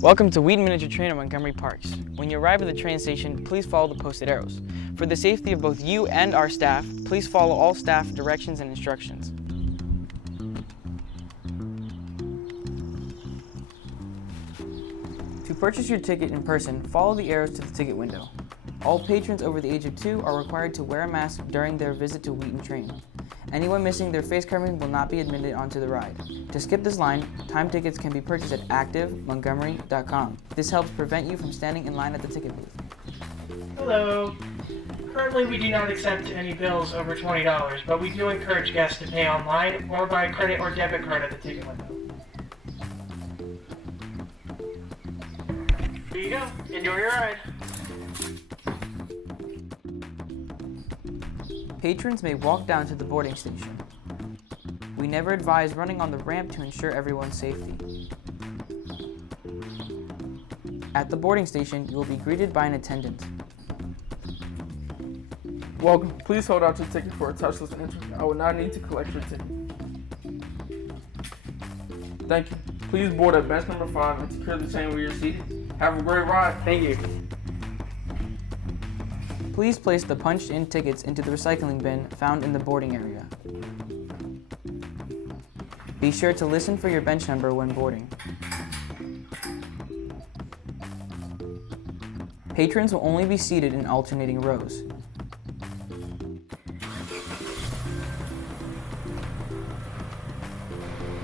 Welcome to Wheaton Miniature Train at Montgomery Parks. When you arrive at the train station, please follow the posted arrows. For the safety of both you and our staff, please follow all staff directions and instructions. To purchase your ticket in person, follow the arrows to the ticket window. All patrons over the age of 2 are required to wear a mask during their visit to Wheaton Train. Anyone missing their face covering will not be admitted onto the ride. To skip this line, time tickets can be purchased at activemontgomery.com. This helps prevent you from standing in line at the ticket booth. Hello. Currently, we do not accept any bills over $20, but we do encourage guests to pay online or by credit or debit card at the ticket window. Here you go. Enjoy your ride. Patrons may walk down to the boarding station. We never advise running on the ramp to ensure everyone's safety. At the boarding station, you will be greeted by an attendant. Welcome. Please hold out your ticket for a touchless entry. I will not need to collect your ticket. Thank you. Please board at bench number 5 and secure the chain where you're seated. Have a great ride. Thank you. Please place the punched-in tickets into the recycling bin found in the boarding area. Be sure to listen for your bench number when boarding. Patrons will only be seated in alternating rows.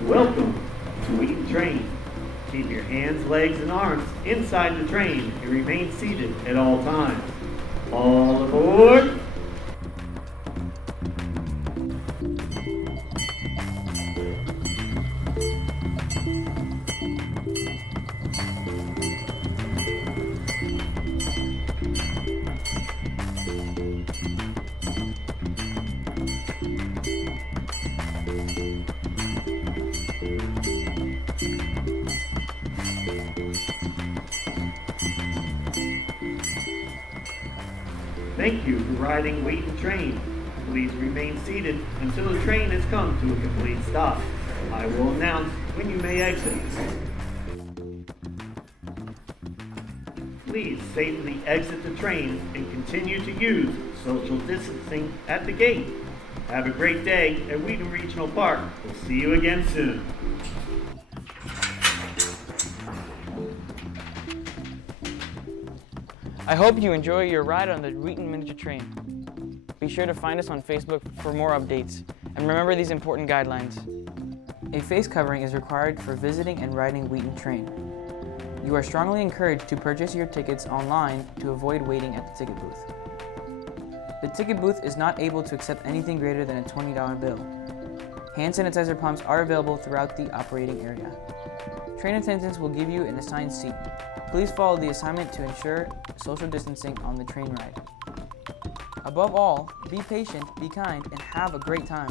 Welcome to Wheaton Train. Keep your hands, legs, and arms inside the train and remain seated at all times. All aboard! Thank you for riding Wheaton Train. Please remain seated until the train has come to a complete stop. I will announce when you may exit. Please safely exit the train and continue to use social distancing at the gate. Have a great day at Wheaton Regional Park. We'll see you again soon. I hope you enjoy your ride on the Wheaton Miniature Train. Be sure to find us on Facebook for more updates, and remember these important guidelines. A face covering is required for visiting and riding Wheaton Train. You are strongly encouraged to purchase your tickets online to avoid waiting at the ticket booth. The ticket booth is not able to accept anything greater than a $20 bill. Hand sanitizer pumps are available throughout the operating area. Train attendants will give you an assigned seat. Please follow the assignment to ensure social distancing on the train ride. Above all, be patient, be kind, and have a great time.